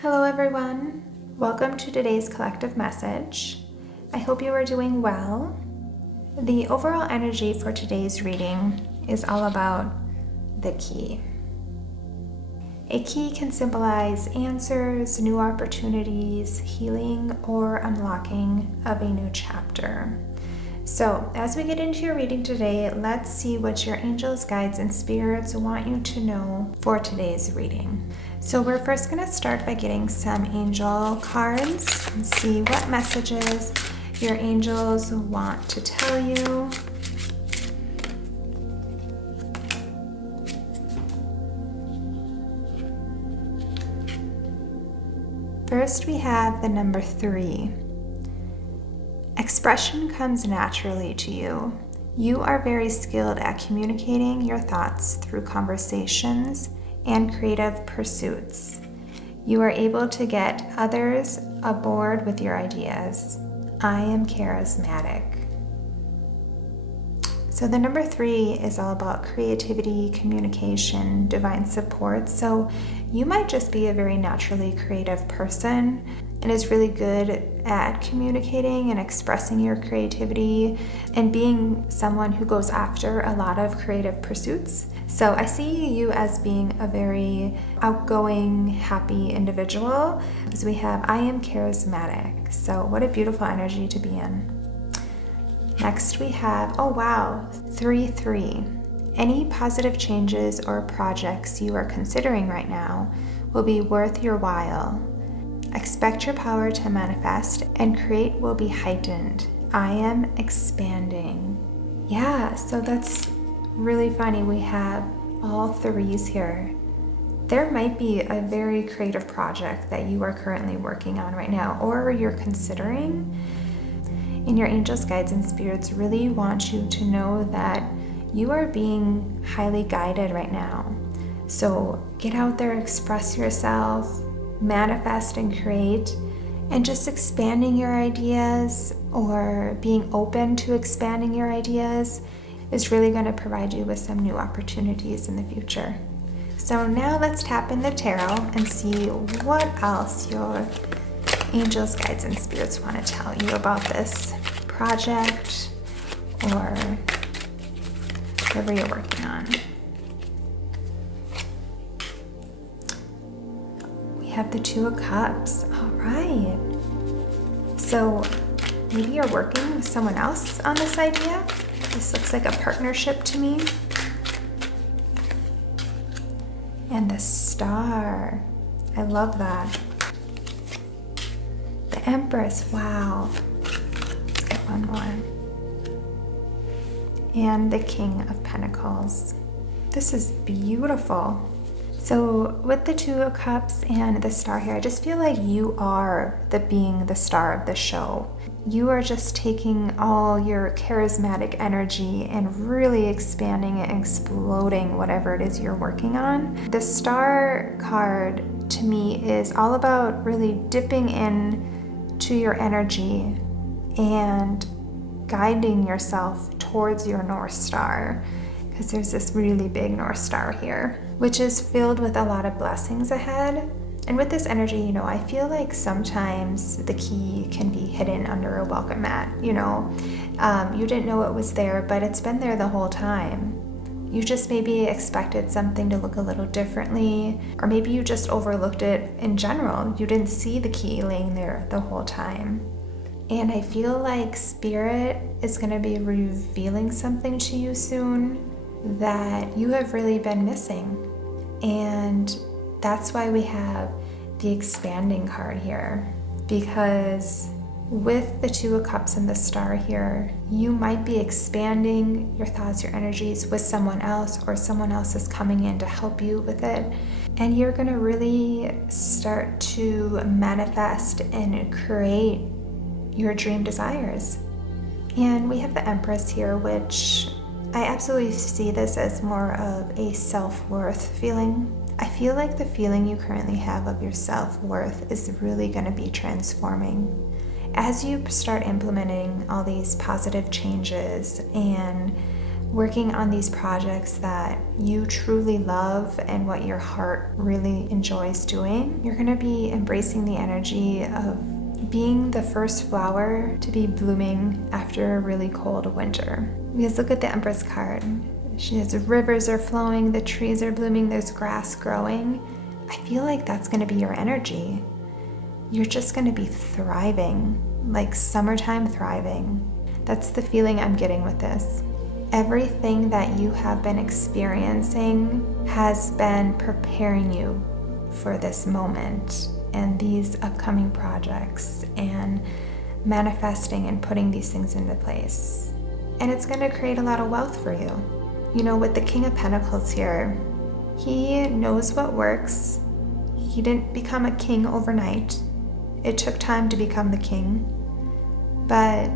Hello everyone, welcome to today's collective message. I hope you are doing well. The overall energy for today's reading is all about the key. A key can symbolize answers, new opportunities, healing, or unlocking of a new chapter. So, as we get into your reading today, let's see what your angels, guides, and spirits want you to know for today's reading. So we're first going to start by getting some angel cards and see what messages your angels want to tell you. First, we have the number 3. Expression comes naturally to you. You are very skilled at communicating your thoughts through conversations and creative pursuits. You are able to get others aboard with your ideas. I am charismatic. So the number 3 is all about creativity, communication, divine support. So you might just be a very naturally creative person and is really good at communicating and expressing your creativity and being someone who goes after a lot of creative pursuits. So I see you as being a very outgoing, happy individual, because we have I am charismatic. So what a beautiful energy to be in. Next we have, 3. Any positive changes or projects you are considering right now will be worth your while. Expect your power to manifest and create will be heightened. I am expanding. Yeah, so that's really funny. We have all 3s here. There might be a very creative project that you are currently working on right now or you're considering. And your angels, guides, and spirits really want you to know that you are being highly guided right now. So get out there, express yourself, manifest and create, and just expanding your ideas or being open to expanding your ideas is really going to provide you with some new opportunities in the future. So now let's tap in the tarot and see what else your angels, guides, and spirits want to tell you about this project or whatever you're working on. We have the 2 of Cups. All right. So maybe you're working with someone else on this idea. This looks like a partnership to me. And the Star. I love that. The Empress. Wow. Let's get one more. And the King of Pentacles. This is beautiful. So with the 2 of Cups and the Star here, I just feel like you are being the star of the show. You are just taking all your charismatic energy and really expanding and exploding whatever it is you're working on. The Star card to me is all about really dipping in to your energy and guiding yourself towards your North Star, because there's this really big North Star here, which is filled with a lot of blessings ahead. And with this energy, I feel like sometimes the key can be hidden under a welcome mat. You didn't know it was there, but it's been there the whole time. You just maybe expected something to look a little differently, or maybe you just overlooked it in general. You didn't see the key laying there the whole time. And I feel like Spirit is going to be revealing something to you soon that you have really been missing. And that's why we have the expanding card here, because with the 2 of Cups and the Star here, you might be expanding your thoughts, your energies with someone else, or someone else is coming in to help you with it. And you're going to really start to manifest and create your dream desires. And we have the Empress here, which I absolutely see this as more of a self-worth feeling. I feel like the feeling you currently have of your self-worth is really going to be transforming. As you start implementing all these positive changes and working on these projects that you truly love and what your heart really enjoys doing. You're going to be embracing the energy of being the first flower to be blooming after a really cold winter. Because look at the Empress card. She says rivers are flowing, the trees are blooming, there's grass growing. I feel like that's going to be your energy. You're just going to be thriving, like summertime thriving. That's the feeling I'm getting with this. Everything that you have been experiencing has been preparing you for this moment and these upcoming projects and manifesting and putting these things into place. And it's going to create a lot of wealth for you. You know, with the King of Pentacles here, he knows what works. He didn't become a king overnight. It took time to become the king, but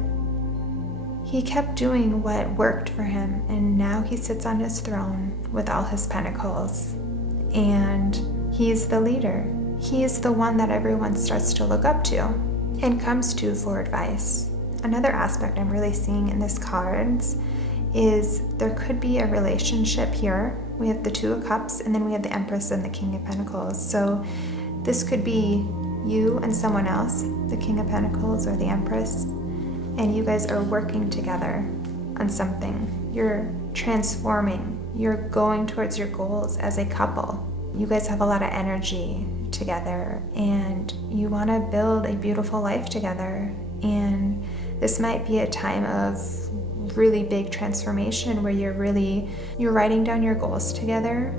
he kept doing what worked for him, and now he sits on his throne with all his pentacles, and he's the leader. He is the one that everyone starts to look up to and comes to for advice. Another aspect I'm really seeing in this cards is there could be a relationship here. We have the Two of Cups, and then we have the Empress and the King of Pentacles. So this could be you and someone else, the King of Pentacles or the Empress, and you guys are working together on something. You're transforming. You're going towards your goals as a couple. You guys have a lot of energy together, and you want to build a beautiful life together. And this might be a time of really big transformation where you're writing down your goals together,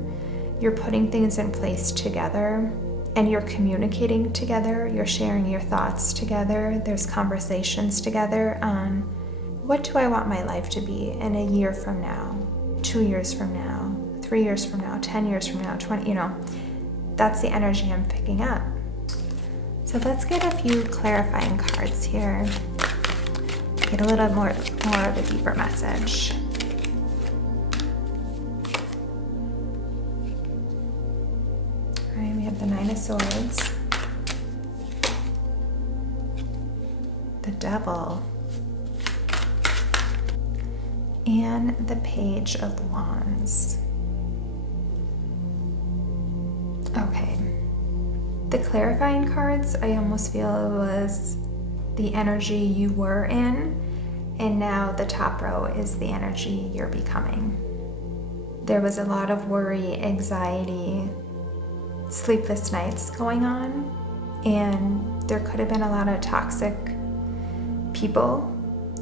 you're putting things in place together, and you're communicating together, you're sharing your thoughts together, there's conversations together on what do I want my life to be in a year from now, 2 years from now, 3 years from now, 10 years from now, 20, that's the energy I'm picking up. So let's get a few clarifying cards here. Get a little more of a deeper message. All right, we have the Nine of Swords, the Devil, and the Page of Wands. Okay. The clarifying cards, I almost feel it was the energy you were in, and now the top row is the energy you're becoming. There was a lot of worry, anxiety, sleepless nights going on, and there could have been a lot of toxic people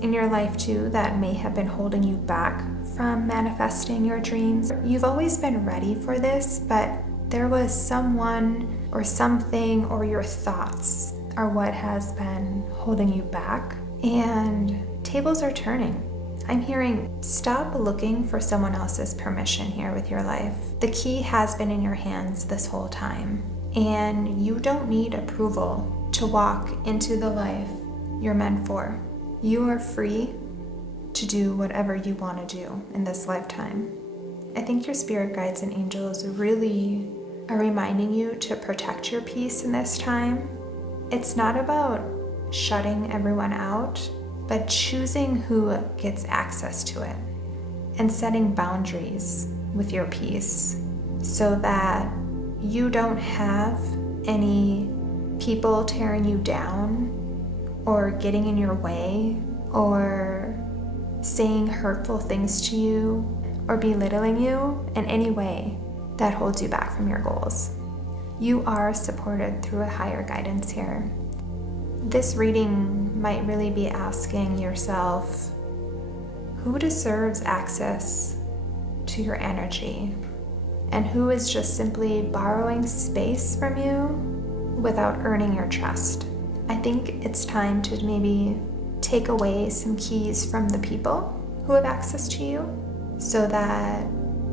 in your life too that may have been holding you back from manifesting your dreams. You've always been ready for this, but there was someone or something or your thoughts are what has been holding you back, and tables are turning. I'm hearing stop looking for someone else's permission here with your life. The key has been in your hands this whole time, and you don't need approval to walk into the life you're meant for. You are free to do whatever you want to do in this lifetime. I think your spirit guides and angels really are reminding you to protect your peace in this time. It's not about shutting everyone out, but choosing who gets access to it and setting boundaries with your peace so that you don't have any people tearing you down or getting in your way or saying hurtful things to you or belittling you in any way that holds you back from your goals. You are supported through a higher guidance here. This reading might really be asking yourself, who deserves access to your energy? And who is just simply borrowing space from you without earning your trust? I think it's time to maybe take away some keys from the people who have access to you so that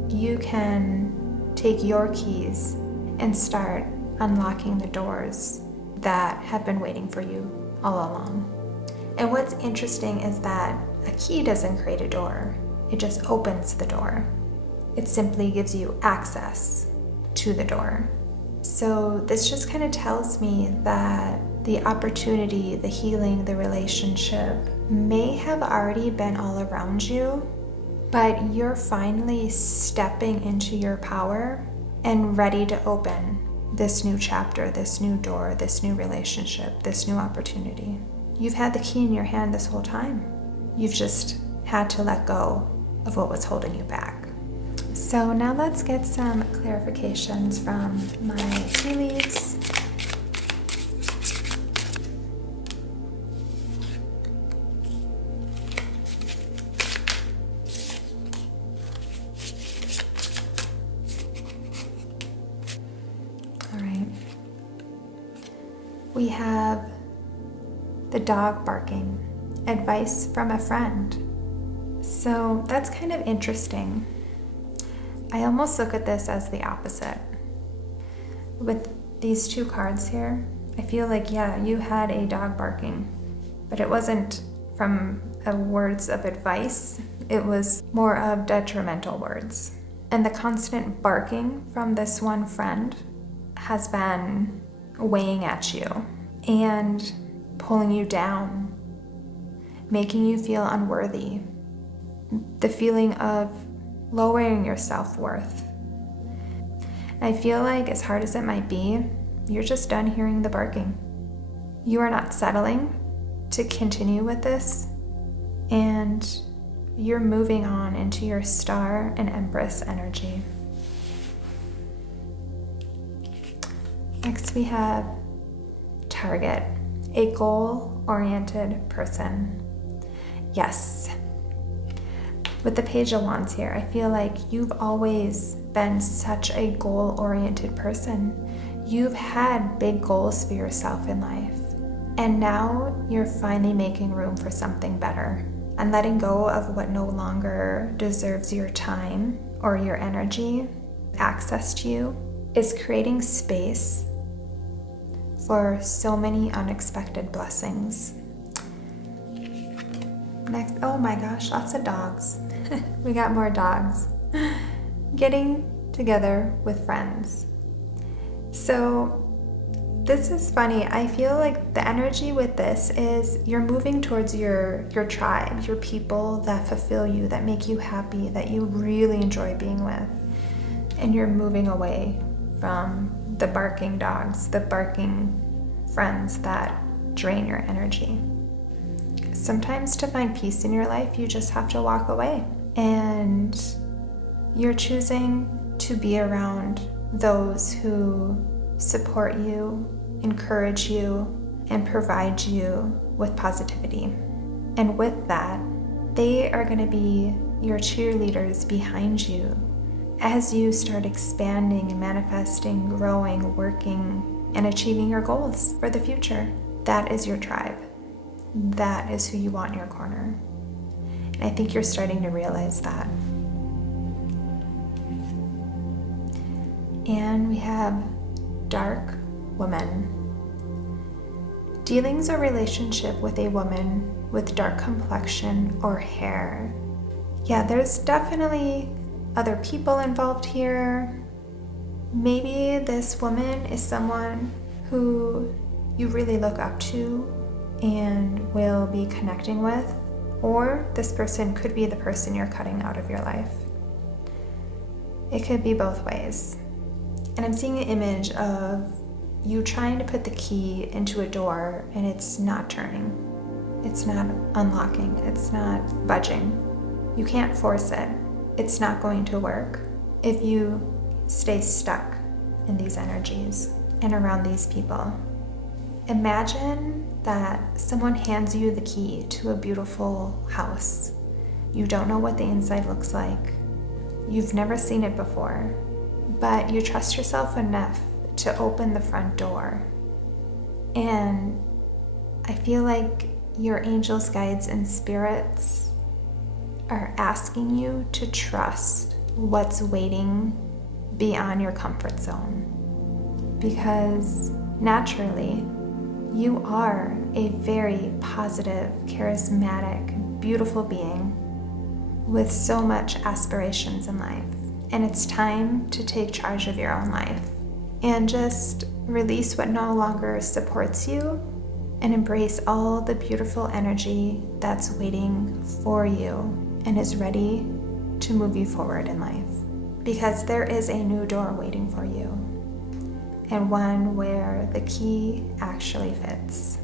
you can take your keys and start unlocking the doors that have been waiting for you all along. And what's interesting is that a key doesn't create a door, it just opens the door. It simply gives you access to the door. So this just kind of tells me that the opportunity, the healing, the relationship may have already been all around you, but you're finally stepping into your power and ready to open this new chapter, this new door, this new relationship, this new opportunity. You've had the key in your hand this whole time. You've just had to let go of what was holding you back. So now let's get some clarifications from my tea leaves. All right. We have the dog barking, advice from a friend. So that's kind of interesting. I almost look at this as the opposite. With these two cards here, I feel like, yeah, you had a dog barking, but it wasn't from words of advice. It was more of detrimental words. And the constant barking from this one friend has been weighing at you and pulling you down, making you feel unworthy. The feeling of lowering your self-worth. I feel like, as hard as it might be, you're just done hearing the barking. You are not settling to continue with this, and you're moving on into your Star and Empress energy. Next we have Target, a goal-oriented person. Yes. With the Page of Wands here, I feel like you've always been such a goal-oriented person. You've had big goals for yourself in life, and now you're finally making room for something better and letting go of what no longer deserves your time or your energy. Access to you is creating space for so many unexpected blessings. Next, oh my gosh, lots of dogs. We got more dogs. Getting together with friends. So this is funny. I feel like the energy with this is you're moving towards your tribe, your people that fulfill you, that make you happy, that you really enjoy being with. And you're moving away from the barking dogs, the barking friends that drain your energy. Sometimes to find peace in your life, you just have to walk away. And you're choosing to be around those who support you, encourage you, and provide you with positivity. And with that, they are going to be your cheerleaders behind you as you start expanding and manifesting, growing, working, and achieving your goals for the future. That is your tribe. That is who you want in your corner. And I think you're starting to realize that. And we have Dark Woman. Dealings or relationship with a woman with dark complexion or hair. Yeah, there's definitely other people involved here. Maybe this woman is someone who you really look up to and will be connecting with, or this person could be the person you're cutting out of your life. It could be both ways. And I'm seeing an image of you trying to put the key into a door and it's not turning. It's not unlocking. It's not budging. You can't force it. It's not going to work if you stay stuck in these energies and around these people. Imagine that someone hands you the key to a beautiful house. You don't know what the inside looks like. You've never seen it before, but you trust yourself enough to open the front door. And I feel like your angels, guides, and spirits are asking you to trust what's waiting beyond your comfort zone. Because naturally, you are a very positive, charismatic, beautiful being with so much aspirations in life. And it's time to take charge of your own life and just release what no longer supports you and embrace all the beautiful energy that's waiting for you and is ready to move you forward in life, because there is a new door waiting for you, and one where the key actually fits.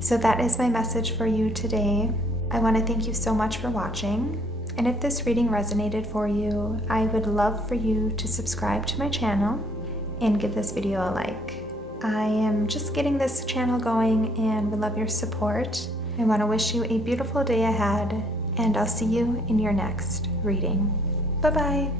So that is my message for you today. I want to thank you so much for watching. And if this reading resonated for you, I would love for you to subscribe to my channel and give this video a like. I am just getting this channel going and would love your support. I want to wish you a beautiful day ahead, and I'll see you in your next reading. Bye-bye.